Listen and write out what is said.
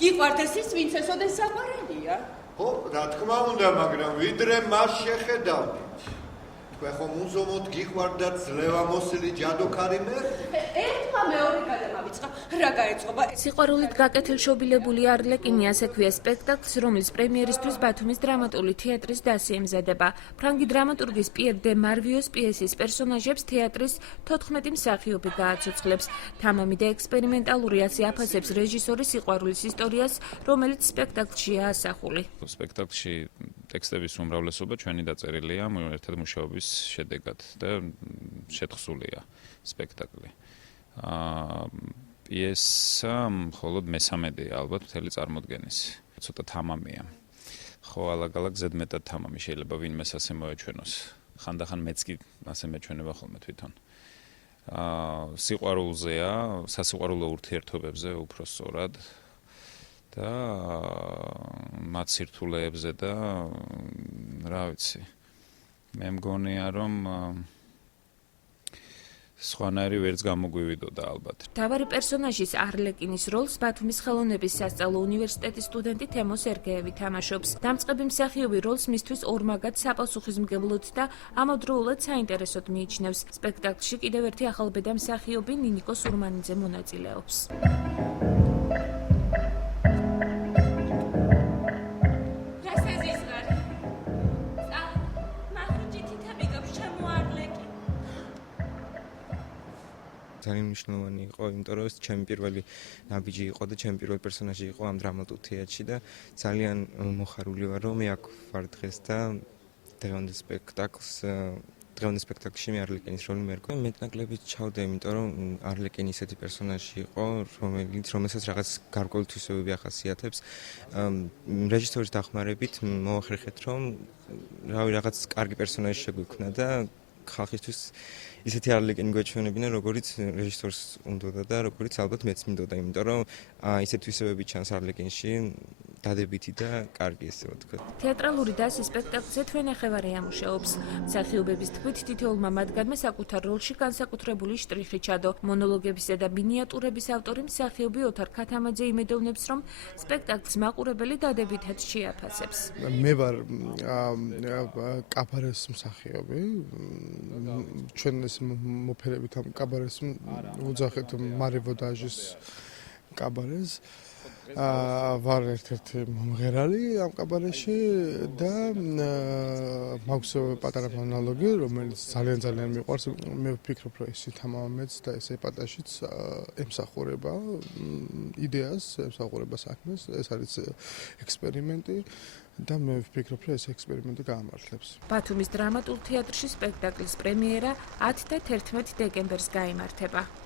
გიყვართ ეს ის ვინც ესოდეს საყვარელია? ხო, რა თქმა უნდა, მაგრამ ვიდრე მას შეხედავდით. თქვენ ხომ უზომოდ გიყვარდათ ძლევამოსილი ჯადოქარი მე? ერთმა მეორე გადამავიწყა. რა გაეწყობა? სიყვარულით გაკეთილშობილებული არლეკინი ასე ქვია სპექტაკლს, რომლის პრემიერისთვის ბათუმის დრამატული თეატრის დასი ემზადება. ფრანგი დრამატურგის პიერ დე მარვიოს პიესის პერსონაჟებს თეატრის 14 მსახიობი გააცოცხლებს. თამამი და ექსპერიმენტალური ასე აფასებს რეჟისორის სიყვარულის ისტორიას, რომელიც სპექტაკლშია ასახული. სპექტაკლში ტექსტების უმრავლესობა ჩვენი დაწერილია ერთად მუშაობის შედეგად და შეთხსულია სპექტაკლი. პიესა მხოლოდ მესამედია ალბათ მთელი წარმოდგენის. ცოტა თამამია. ხო, ალაგ-ალაგ ზედმეტად თამამი შეიძლება ვინმეს ასე მოეჩვენოს. ხანდახან მეც კი ასე მეჩვენება ხოლმე თვითონ. სიყვარულზეა, სასიყვარულო ურთიერთობებზე უფრო სწორად და მათ სირთულეებზე და რა ვიცი. მე მგონია რომ სხვანაირი ვერც გამოგვივიდოდა ალბათ. მთავარი პერსონაჟის არლეკინის როლს ბათუმის ხელოვნების სასწავლო უნივერსიტეტის სტუდენტი თემო სერგეევი თამაშობს. დამწყები მსახიობი როლს მისთვის ორმაგად საპასუხისმგებლოდ და ამავდროულად საინტერესოდ მიიჩნევს. სპექტაკლში კიდევ ერთი ახალბედა მსახიობი ნინიკო სურმანიძე მონაწილეობს. ძალიან მნიშვნელოვანი იყო, იმიტომ რომ ეს ჩემი პირველი ნაბიჯი იყო და ჩემი პირველი პერსონაჟი იყო ამ დრამატულ თეატრში და ძალიან მოხარული ვარ, რომ მე აქ ვარ დღეს და დღევანდელ სპექტაკლში მე არლეკინის როლი მერკვე. მეტნაკლებიც ჩავდა, იმიტომ რომ არლეკინი ისეთი პერსონაჟი იყო, რომელსაც რაღაც გარკვეული თვისებები ახასიათებს. რეჟისორის დახმარებით მოვახერხეთ, რომ რავი რაღაც კარგი პერსონაჟი შეგვიქმნა და ხალხისთვის ისეთი არლეკინი გვეჩვენებინა, როგორც რეჟისორს უნდოდა და როგორც ალბათ მეც მინდოდა, იმიტომ რომ ისეთი თვისებები ჩანს არლეკინში, დადებითი და კარგი ესე ვთქვათ. თეატრალური დასი სპექტაკლზე თვენახევარი ამუშავებს. მსახიობების თქმით, თითოეულმა მათგანმა საკუთარ როლში განსაკუთრებული შტრიხი ჩადო. მონოლოგებისა და მინიატურების ავტორი მსახიობი ოთარ ქათამაძე იმედოვნებს, რომ სპექტაკლს მაყურებელი დადებითად შეაფასებს. მე ვარ კაბარეს მსახიობი. ჩვენ ეს მოფერებით ამ კაბარეს ვუძახეთ მარივოდაჟის კაბარეს. ვარ ერთ-ერთი მომღერალი ამ კაბარეში და მაქვს პატარა მონოლოგი, რომელიც ძალიან მიყვარს. მე ვფიქრობ, რომ ეს თამამეც და ეს ეპატაშიც ემსახურება იდეას, ემსახურება საქმეს. ეს არის ექსპერიმენტი და მე ვფიქრობ, რომ ეს ექსპერიმენტი გაამართლებს. ბათუმის დრამატულ თეატრში სპექტაკლის პრემიერა 10 და 11 დეკემბერს გაიმართება.